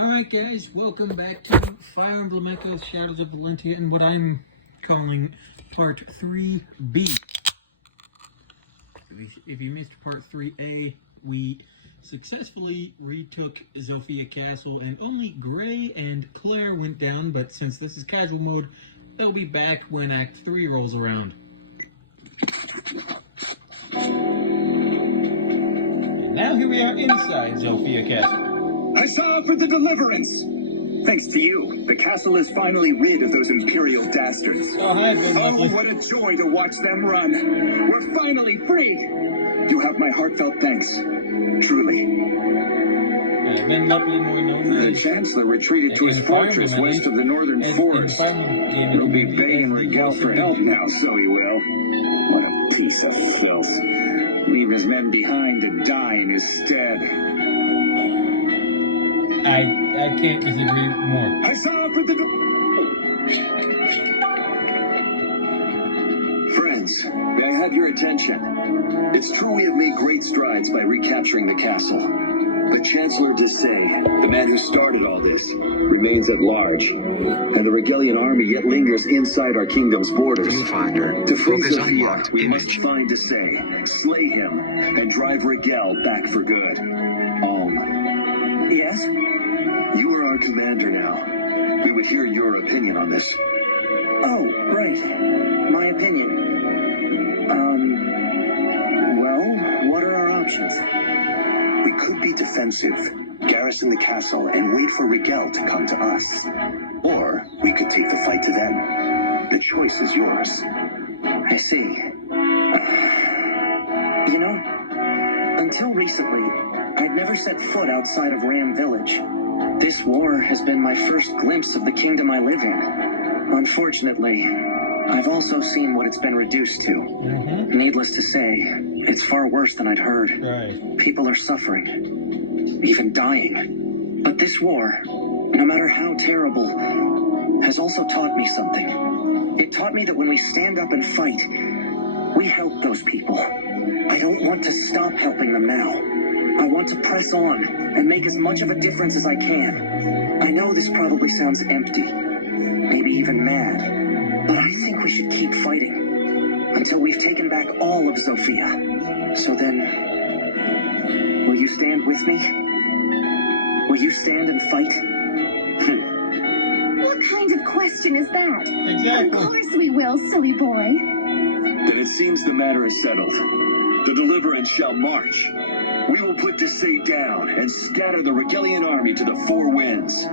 Alright guys, welcome back to Fire Emblem Echoes Shadows of Valentia and what I'm calling Part 3b. If you missed Part 3a, we successfully retook Zofia Castle and only Gray and Claire went down, but since this is casual mode, they'll be back when Act 3 rolls around. And now here we are inside Zofia Castle. I saw for the deliverance! Thanks to you, the castle is finally rid of those Imperial dastards. Oh, what a joy to watch them run! We're finally free! You have my heartfelt thanks. Truly. The Chancellor retreated to his fortress west of the northern forest. He'll be begging Rigel for help now, so he will. What a piece of filth. Leave his men behind to die in his stead. I can't disagree more. I saw for the... Friends, may I have your attention? It's true we have made great strides by recapturing the castle. But Chancellor Desay, the man who started all this, remains at large. And the Regelian army yet lingers inside our kingdom's borders. Viewfinder. To free Focus Zofia, unlocked. we Image. must find Desay, slay him, and drive Rigel back for good. Yes? You are our commander now. We would hear your opinion on this. Oh, right. My opinion. Well, what are our options? We could be defensive, garrison the castle, and wait for Rigel to come to us. Or we could take the fight to them. The choice is yours. I see. You know, until recently, I'd never set foot outside of Ram Village. This war has been my first glimpse of the kingdom I live in. Unfortunately, I've also seen what it's been reduced to. Needless to say, it's far worse than I'd heard. Right. People are suffering, even dying. But this war, no matter how terrible, has also taught me something. It taught me that when we stand up and fight, we help those people. I don't want to stop helping them now. I want to press on and make as much of a difference as I can. I know this probably sounds empty, maybe even mad, but I think we should keep fighting until we've taken back all of Zofia. So then, will you stand with me? Will you stand and fight? What kind of question is that? Exactly. Of course we will, silly boy. Then it seems the matter is settled. The deliverance shall march. We will put Desay down and scatter the Regelian army to the four winds.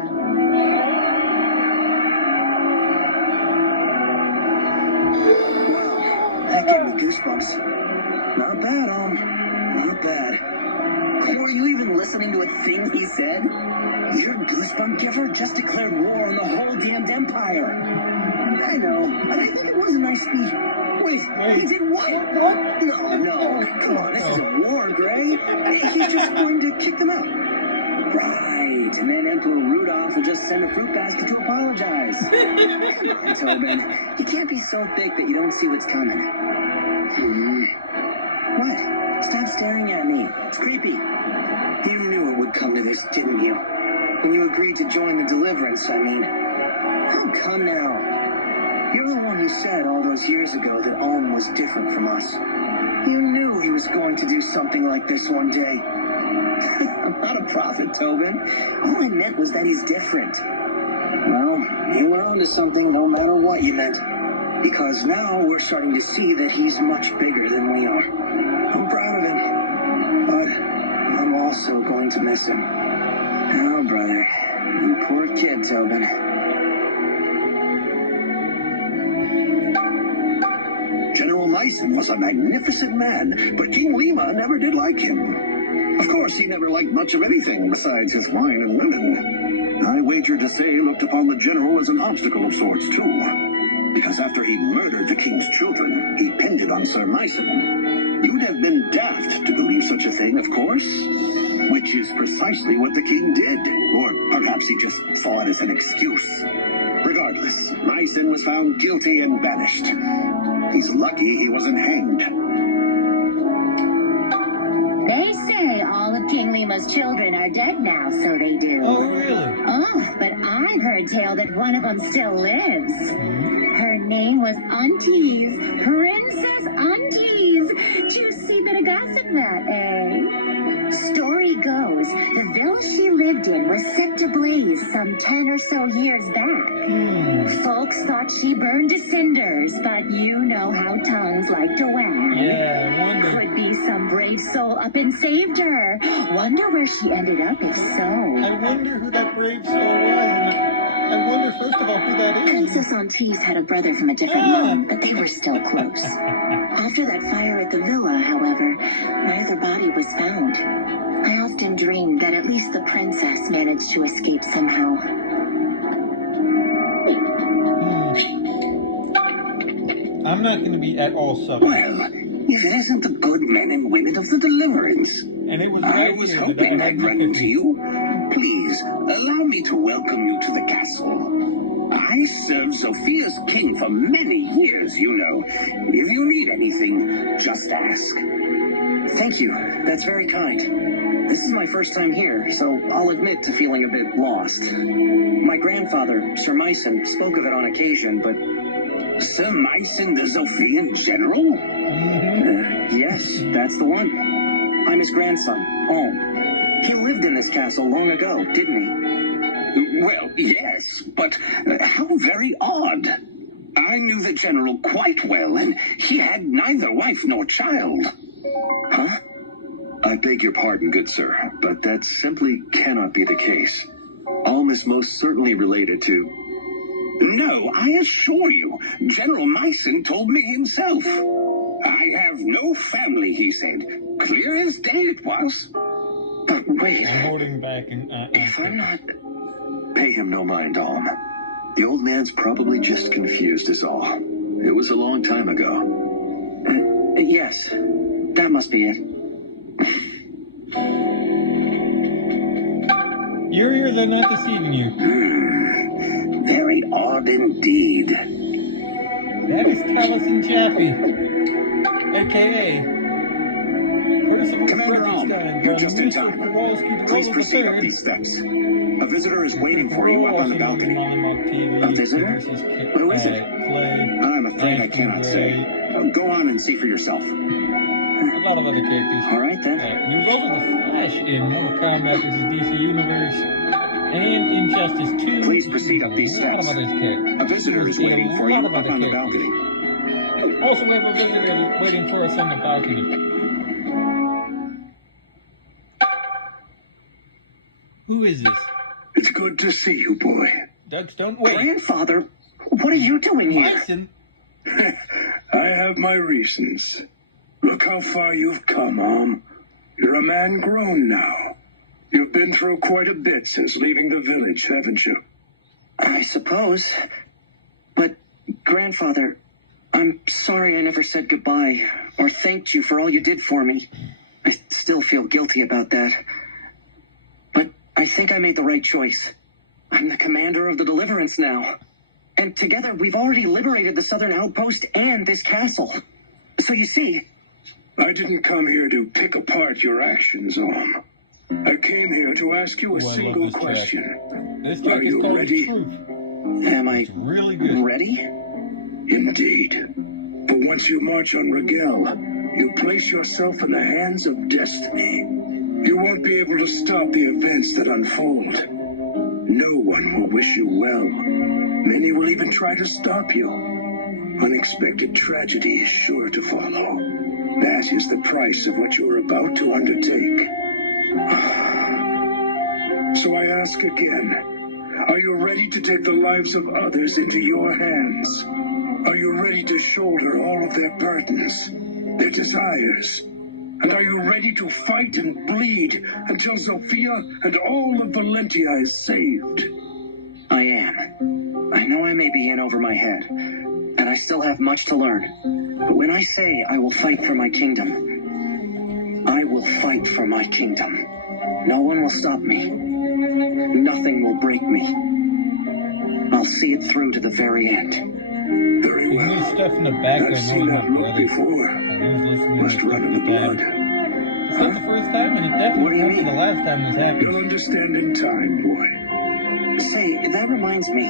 That gave me goosebumps. Not bad, not bad. Were you even listening to a thing he said? Your goosebump giver just declared war on the whole damned empire. I know, but I think it was a nice speech. Wait, he did what? No, come on, this is a war, Gray. He's just going to kick them out. Right, and then Emperor Rudolph will just send a fruit basket to apologize. Come on, Tobin. You can't be so thick that you don't see what's coming. What? Stop staring at me. It's creepy. You knew it would come to this, didn't you? When you agreed to join the deliverance, I mean. Oh, come now. You're the one who said all those years ago that Ulm was different from us. You knew he was going to do something like this one day. I'm not a prophet, Tobin. All I meant was that he's different. Well, you were onto something no matter what you meant. Because now we're starting to see that he's much bigger than we are. I'm proud of him. But I'm also going to miss him. Oh, brother. You poor kid, Tobin. General Lyson was a magnificent man, but King Lima never did like him. Of course, he never liked much of anything besides his wine and women. I wager Desay looked upon the general as an obstacle of sorts, too. Because after he murdered the king's children, he pinned it on Sir Myson. You'd have been daft to believe such a thing, of course. Which is precisely what the king did. Or perhaps he just saw it as an excuse. Regardless, Myson was found guilty and banished. He's lucky he wasn't hanged. They say all of King Lima's children are dead now, so they do. Oh, really? tale that one of them still lives. Her name was Aunties, Princess Aunties. Juicy bit of gossip that, eh? Story goes, the villa she lived in was set to blaze some 10 or so years back. Folks thought she burned to cinders, but you know how tongues like to wag. Yeah, I wonder. Could be some brave soul up and saved her. Wonder where she ended up if so. I wonder who that brave soul was. And I wonder, first of all, who that is. Princess Aunties had a brother from a different mom, but they were still close. After that fire at the villa, however, neither body was found. I often dreamed that at least the princess managed to escape somehow. I'm not going to be at all subtle. Well, if it isn't the good men and women of the Deliverance. And it was I right was here hoping that I'd run into you. Please, allow me to welcome you to the castle. I served Sophia's king for many years, you know. If you need anything, just ask. Thank you. That's very kind. This is my first time here, so I'll admit to feeling a bit lost. My grandfather, Sir Myson, spoke of it on occasion, but... Sir Myson the Sophian general? Yes, that's the one. I'm his grandson, Alm. He lived in this castle long ago, didn't he? Well, yes, but how very odd. I knew the general quite well, and he had neither wife nor child. Huh? I beg your pardon, good sir, but that simply cannot be the case. Alm is most certainly related to... No, I assure you, General Myson told me himself. I have no family, he said. Clear as day it was. But wait, I'm holding back and if I'm not... Pay him no mind, Alm. The old man's probably just confused is all. It was a long time ago. Yes, that must be it. Your ears are not deceiving you. Very odd indeed. That is Taliesin Jaffe, a.k.a. Percival Commander Alm, Frederickstein you're from just in Mr. time. Kowalski Please proceed up III. these steps. A visitor is waiting for you up on the balcony. TV. A visitor? This is Who is it? Clay. I'm afraid I cannot say. Go on and see for yourself. A lot of other characters. All right, then. He was also the Flash in Mortal Kombat vs. DC Universe and Injustice 2. Please proceed up these A lot of steps. other characters. A visitor is waiting for you A lot of up other on the characters. balcony. Also, we have a visitor waiting for us on the balcony. Who is this? It's good to see you, boy. Ducks, don't wait. Grandfather, what are you doing here? Listen. I have my reasons. Look how far you've come, Alm. You're a man grown now. You've been through quite a bit since leaving the village, haven't you? I suppose. But, Grandfather, I'm sorry I never said goodbye or thanked you for all you did for me. I still feel guilty about that. But I think I made the right choice. I'm the commander of the Deliverance now. And together we've already liberated the southern outpost and this castle. So you see... I didn't come here to pick apart your actions, Alm. I came here to ask you a Oh, I love single this track. question. This Are track is you called ready? Truth. Am I It's really good. ready? Indeed. But once you march on Rigel, you place yourself in the hands of destiny. You won't be able to stop the events that unfold. No one will wish you well. Many will even try to stop you. Unexpected tragedy is sure to follow. That is the price of what you are about to undertake. So I ask again, are you ready to take the lives of others into your hands? Are you ready to shoulder all of their burdens, their desires? And are you ready to fight and bleed until Sophia and all of Valentia is saved? I am. I know I may be in over my head, and I still have much to learn. But when I say I will fight for my kingdom, I will fight for my kingdom. No one will stop me. Nothing will break me. I'll see it through to the very end. Very There's well. new stuff in the background. I've seen that look before. Must run in the blood. It's not the first time, and it definitely What do you won't be mean? the last time this You'll happens. understand in time, boy. Say, that reminds me.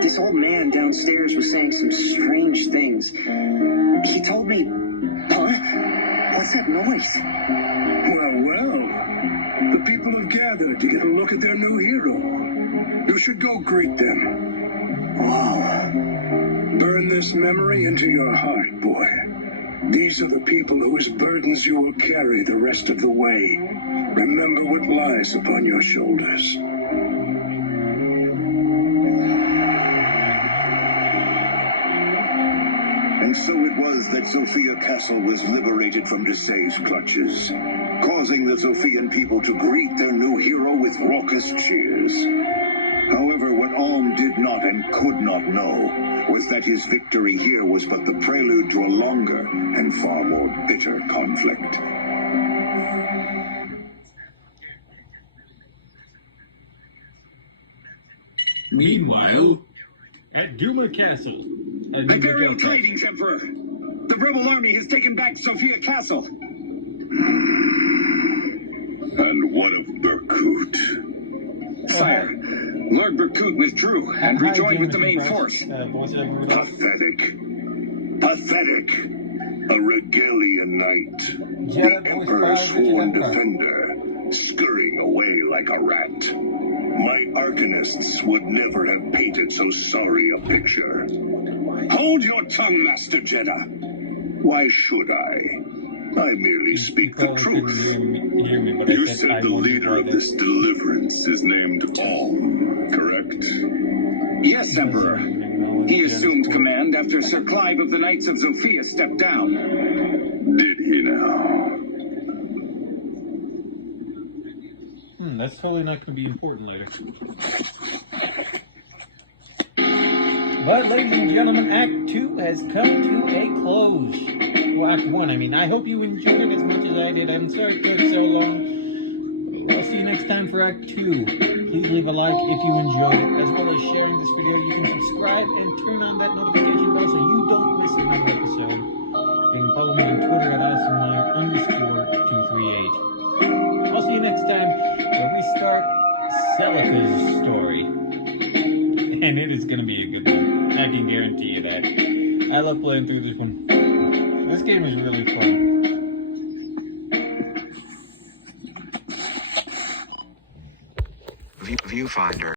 This old man downstairs was saying some strange things. He told me... Huh? What's that noise? Well. The people have gathered to get a look at their new hero. You should go greet them. Whoa. Burn this memory into your heart, boy. These are the people whose burdens you will carry the rest of the way. Remember what lies upon your shoulders. And so it was that Sophia Castle was liberated from Desai's clutches, causing the Sophian people to greet their new hero with raucous cheers. However, what Alm did not and could not know was that his victory here was but the prelude to a longer and far more bitter conflict. Meanwhile, at Duma Castle. Imperial tidings, Emperor! The rebel army has taken back Sophia Castle. And what of Berkut? Sire, Lord Berkut withdrew and rejoined with the main force. Pathetic. Pathetic. A Regalian knight. The Emperor's sworn defender, scurrying away like a rat. My arcanists would never have painted so sorry a picture. Hold your tongue, Master Jeddah. Why should I? I merely speak the truth. You said the leader of this deliverance is named Alm, correct? Yes, Emperor. He assumed command after Sir Clive of the Knights of Sophia stepped down. Did he now? That's totally not going to be important later. But, ladies and gentlemen, Act 2 has come to a close. Well, Act 1, I mean. I hope you enjoyed it as much as I did. I'm sorry it took so long. We'll see you next time for Act 2. Please leave a like if you enjoyed it, as well as sharing this video. You can subscribe and turn on that notification bell so you don't miss another episode. You can follow me on Twitter at @awesomemeyer_238. I'll see you next time where we start Celica's story. And it is going to be a good one. I can guarantee you that. I love playing through this one. This game is really fun. Viewfinder.